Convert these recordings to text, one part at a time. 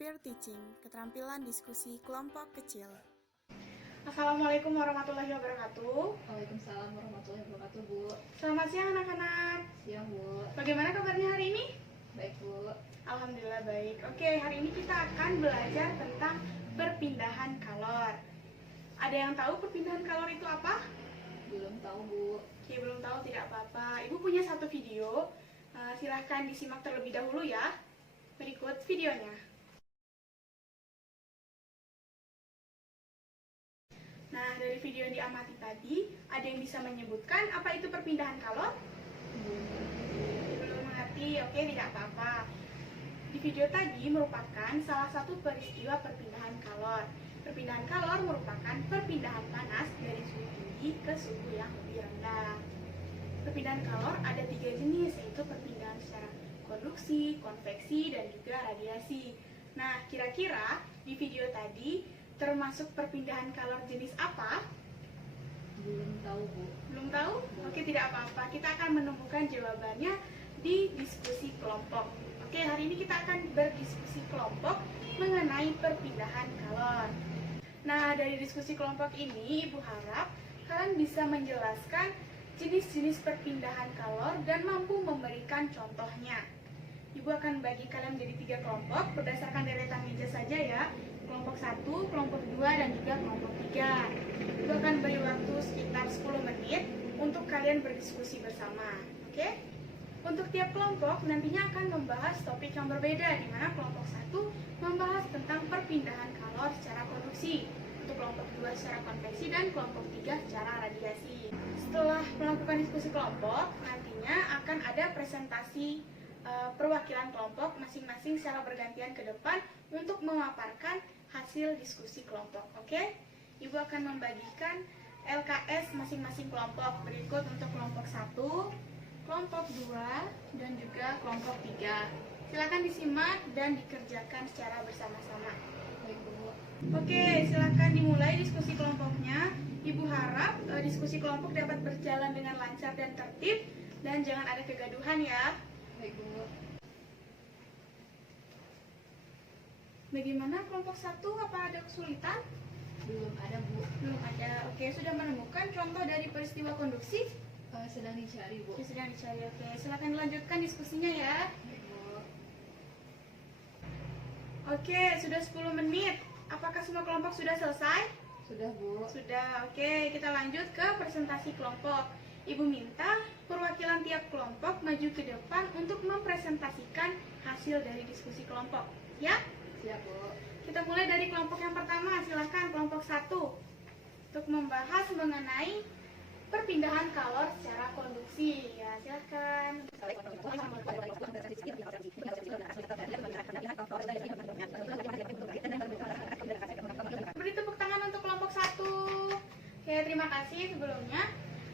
Peer Teaching, keterampilan diskusi kelompok kecil. Assalamualaikum warahmatullahi wabarakatuh. Waalaikumsalam warahmatullahi wabarakatuh, Bu. Selamat siang anak-anak. Siang, Bu. Bagaimana kabarnya hari ini? Baik, Bu. Alhamdulillah baik. Oke, hari ini kita akan belajar tentang perpindahan kalor. Ada yang tahu perpindahan kalor itu apa? Belum tahu, Bu. Oke, belum tahu, tidak apa-apa. Ibu punya satu video. Silahkan disimak terlebih dahulu ya. Berikut videonya. Nah, dari video yang diamati tadi, ada yang bisa menyebutkan apa itu perpindahan kalor? Belum mengerti, oke, tidak apa-apa. Di video tadi merupakan salah satu peristiwa perpindahan kalor. Perpindahan kalor merupakan perpindahan panas dari suhu tinggi ke suhu yang lebih rendah. Perpindahan kalor ada 3 jenis, yaitu perpindahan secara konduksi, konveksi, dan juga radiasi. Nah, kira-kira di video tadi termasuk perpindahan kalor jenis apa? Belum tahu, Bu. Belum tahu? Oke, tidak apa-apa. Kita akan menemukan jawabannya di diskusi kelompok. Oke, hari ini kita akan berdiskusi kelompok mengenai perpindahan kalor. Nah, dari diskusi kelompok ini, Ibu harap kalian bisa menjelaskan jenis-jenis perpindahan kalor dan mampu memberikan contohnya. Ibu akan bagi kalian menjadi 3 kelompok berdasarkan deretan meja saja ya. Kelompok 1, kelompok 2, dan juga kelompok 3. Ibu akan beri waktu sekitar 10 menit untuk kalian berdiskusi bersama. Oke? Untuk tiap kelompok nantinya akan membahas topik yang berbeda, di mana kelompok 1 membahas tentang perpindahan kalor secara konduksi, untuk kelompok 2 secara konveksi, dan kelompok 3 secara radiasi. Setelah melakukan diskusi kelompok, nantinya akan ada presentasi perwakilan kelompok masing-masing secara bergantian ke depan untuk memaparkan hasil diskusi kelompok. Oke? Ibu akan membagikan LKS masing-masing kelompok. Berikut untuk kelompok 1, kelompok 2, dan juga kelompok 3. Silakan disimak dan dikerjakan secara bersama-sama. Baik, Bu. Oke, silakan dimulai diskusi kelompoknya. Ibu harap diskusi kelompok dapat berjalan dengan lancar dan tertib, dan jangan ada kegaduhan ya. Baik, Bu. Bagaimana kelompok 1? Apa ada kesulitan? Belum ada, Bu. Belum ada. Oke, sudah menemukan contoh dari peristiwa konduksi? Sedang dicari, Bu. Sedang dicari. Oke, silakan dilanjutkan diskusinya ya. Baik, Bu. Oke, sudah 10 menit. Apakah semua kelompok sudah selesai? Sudah, Bu. Sudah. Oke, kita lanjut ke presentasi kelompok. Ibu minta perwakilan tiap kelompok maju ke depan untuk mempresentasikan hasil dari diskusi kelompok. Ya? Siap, Bu. Kita mulai dari kelompok yang pertama. Silakan kelompok 1 untuk membahas mengenai perpindahan kalor secara konduksi. Ya, silakan. Beri tepuk tangan untuk kelompok 1. Oke, terima kasih sebelumnya.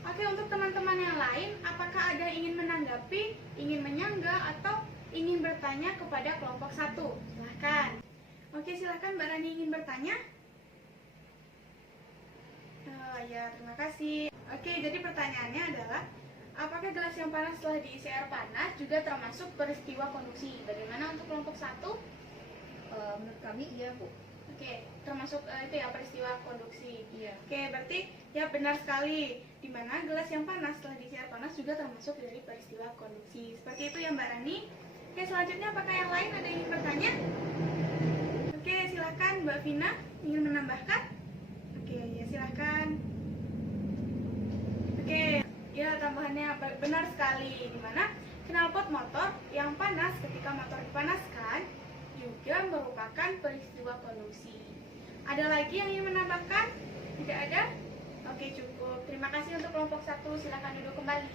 Oke, untuk teman-teman yang lain, apakah ada yang ingin menanggapi, ingin menyanggah, atau ingin bertanya kepada kelompok 1? Silahkan. Oke, silahkan Mbak Rani ingin bertanya. Ya, terima kasih. Oke, jadi pertanyaannya adalah, apakah gelas yang panas setelah diisi air panas juga termasuk peristiwa konduksi? Bagaimana untuk kelompok 1? Menurut kami, iya, Bu. Oke, termasuk itu ya, peristiwa konduksi. Iya. Oke, berarti ya benar sekali. Di mana gelas yang panas setelah diisi air panas juga termasuk dari peristiwa konduksi. Seperti itu ya Mbak Rani. Oke, selanjutnya apakah yang lain ada yang ingin bertanya? Oke, silakan Mbak Vina ingin menambahkan. Oke, ya silakan. Oke, ya tambahannya benar sekali. Di mana knalpot motor yang panas ketika motor dipanaskan juga merupakan peristiwa konduksi. Ada lagi yang ingin menambahkan? Tidak ada? Oke, cukup. Terima kasih untuk kelompok 1. Silakan duduk kembali.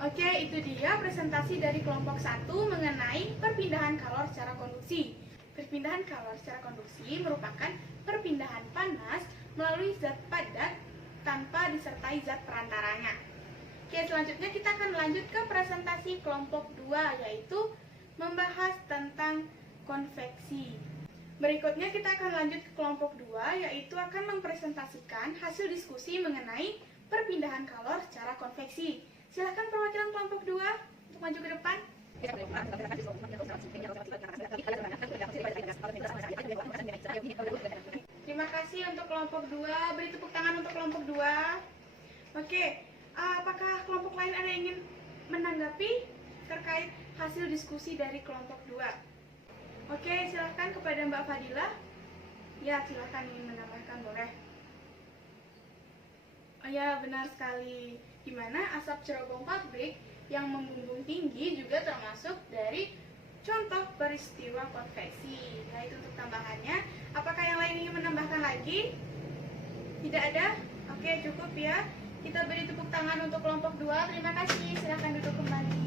Oke, itu dia presentasi dari kelompok 1 mengenai perpindahan kalor secara konduksi. Perpindahan kalor secara konduksi merupakan perpindahan panas melalui zat padat tanpa disertai zat perantaranya. Oke, selanjutnya kita akan lanjut ke presentasi kelompok 2, yaitu membahas tentang konveksi. Berikutnya kita akan lanjut ke kelompok 2, yaitu akan mempresentasikan hasil diskusi mengenai perpindahan kalor secara konveksi. Silakan perwakilan kelompok 2 untuk maju ke depan. Terima kasih untuk kelompok 2. Beri tepuk tangan untuk kelompok 2. Oke, apakah kelompok lain ada yang ingin menanggapi terkait hasil diskusi dari kelompok 2? Oke, silahkan kepada Mbak Fadila. Ya, silahkan ingin menambahkan, boleh. Oh ya, benar sekali. Di mana asap cerobong pabrik yang membumbung tinggi juga termasuk dari contoh peristiwa konveksi. Nah, itu untuk tambahannya. Apakah yang lain ingin menambahkan lagi? Tidak ada? Oke, cukup ya. Kita beri tepuk tangan untuk kelompok 2. Terima kasih. Silahkan duduk kembali.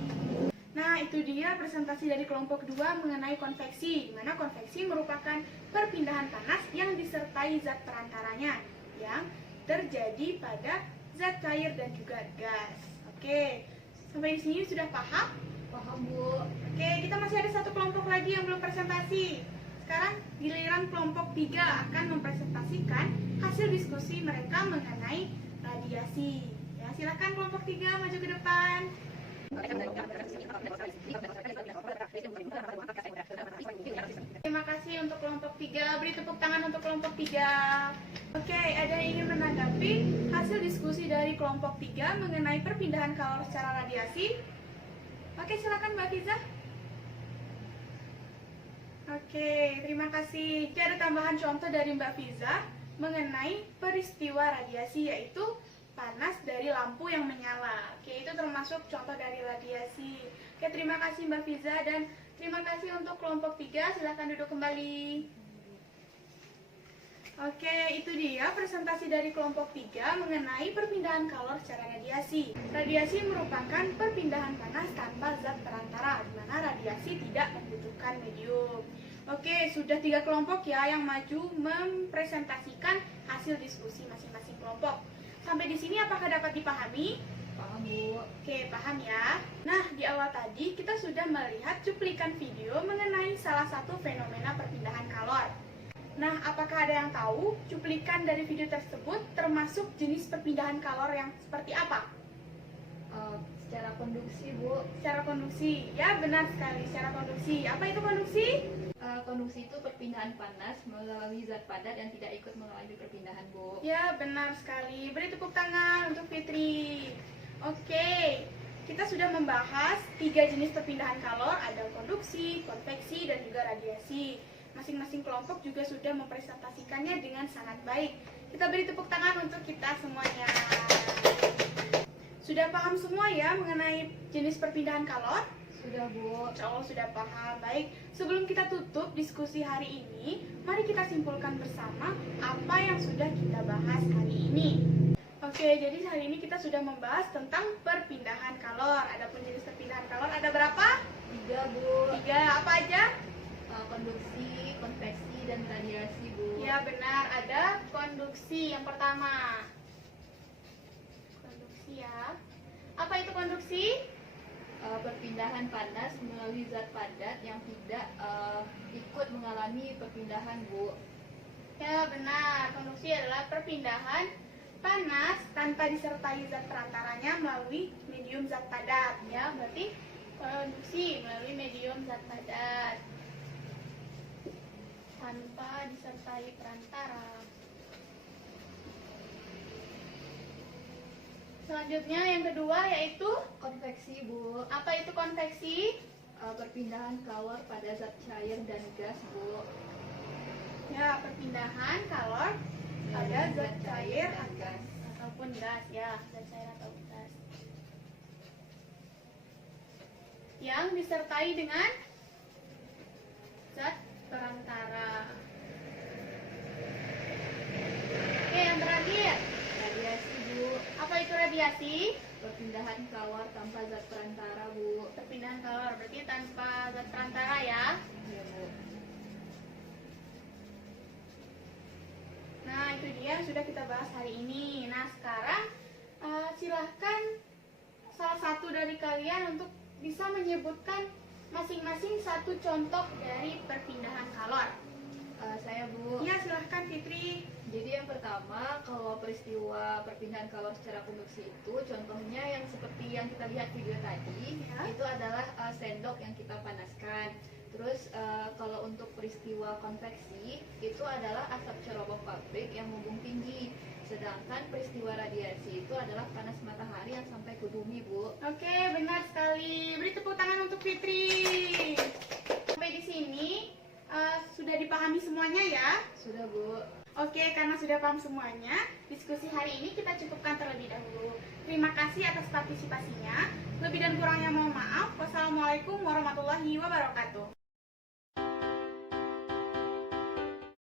Nah, itu dia presentasi dari kelompok 2 mengenai konveksi, di mana konveksi merupakan perpindahan panas yang disertai zat perantaranya yang terjadi pada zat cair dan juga gas. Oke, sampai di sini sudah paham? Paham, Bu. Oke, kita masih ada satu kelompok lagi yang belum presentasi. Sekarang giliran kelompok 3 akan mempresentasikan hasil diskusi mereka mengenai radiasi. Ya, silakan kelompok 3 maju ke depan. Terima kasih untuk kelompok 3. Beri tepuk tangan untuk kelompok 3. Oke, ada yang ingin menanggapi hasil diskusi dari kelompok 3 mengenai perpindahan kalor secara radiasi? Oke, silakan Mbak Fiza. Oke, terima kasih. Jadi ada tambahan contoh dari Mbak Fiza mengenai peristiwa radiasi, yaitu panas dari lampu yang menyala. Oke, itu termasuk contoh dari radiasi. Oke, terima kasih Mbak Fiza dan terima kasih untuk kelompok 3. Silahkan duduk kembali. Oke, itu dia presentasi dari kelompok 3 mengenai perpindahan kalor secara radiasi. Radiasi merupakan perpindahan panas tanpa zat perantara, di mana radiasi tidak membutuhkan medium. Oke, sudah 3 kelompok ya yang maju mempresentasikan hasil diskusi masing-masing kelompok. Sampai di sini apakah dapat dipahami? Paham, Bu. Oke, paham ya. Nah, di awal tadi kita sudah melihat cuplikan video mengenai salah satu fenomena perpindahan kalor. Nah, apakah ada yang tahu cuplikan dari video tersebut termasuk jenis perpindahan kalor yang seperti apa? Secara konduksi, Bu. Secara konduksi, ya benar sekali, secara konduksi. Apa itu konduksi? Konduksi itu perpindahan panas melalui zat padat yang tidak ikut mengalami perpindahan, Bu. Ya, benar sekali. Beri tepuk tangan untuk Fitri. Oke, kita sudah membahas 3 jenis perpindahan kalor, ada konduksi, konveksi, dan juga radiasi. Masing-masing kelompok juga sudah mempresentasikannya dengan sangat baik. Kita beri tepuk tangan untuk kita semuanya. Sudah paham semua ya mengenai jenis perpindahan kalor? Sudah, Bu. Insya Allah sudah paham. Baik, sebelum kita tutup diskusi hari ini, mari kita simpulkan bersama apa yang sudah kita bahas hari ini. Oke, jadi hari ini kita sudah membahas tentang perpindahan kalor. Adapun jenis perpindahan kalor ada berapa? 3, Bu. 3, apa aja? Konduksi, konveksi, dan radiasi, Bu. Ya benar, ada konduksi yang pertama. Konduksi ya. Apa itu konduksi? Perpindahan panas melalui zat padat yang tidak ikut mengalami perpindahan, Bu. Ya benar, konduksi adalah perpindahan panas tanpa disertai zat perantaranya melalui medium zat padat. Ya, berarti konduksi melalui medium zat padat tanpa disertai perantara. Selanjutnya yang kedua yaitu Konveksi, Bu. apa itu konveksi? Perpindahan kalor pada zat cair dan gas, Bu. Ya, perpindahan kalor pada zat cair ataupun gas ya, zat cair atau gas. Yang disertai dengan zat perantara. Oke, yang terakhir. Radiasi, Bu. Apa itu radiasi? Perpindahan kalor tanpa zat perantara, Bu. Perpindahan kalor berarti tanpa zat perantara ya. Ya, Bu. Nah, itu dia yang sudah kita bahas hari ini. Nah, sekarang silahkan salah satu dari kalian untuk bisa menyebutkan masing-masing satu contoh dari perpindahan kalor. Saya, Bu. Ya, silahkan Fitri. Jadi yang pertama, kalau peristiwa perpindahan kalor secara konduksi itu, contohnya yang seperti yang kita lihat video tadi, Ya. itu adalah sendok yang kita panaskan. peristiwa konveksi itu adalah asap cerobong pabrik yang membumbung tinggi. Sedangkan peristiwa radiasi itu adalah panas matahari yang sampai ke bumi, Bu. Oke, benar sekali. Beri tepuk tangan untuk Fitri. Sampai di sini sudah dipahami semuanya ya? Sudah, Bu. Oke, karena sudah paham semuanya, diskusi hari ini kita cukupkan terlebih dahulu. Terima kasih atas partisipasinya. Lebih dan kurangnya mohon maaf. Wassalamualaikum warahmatullahi wabarakatuh.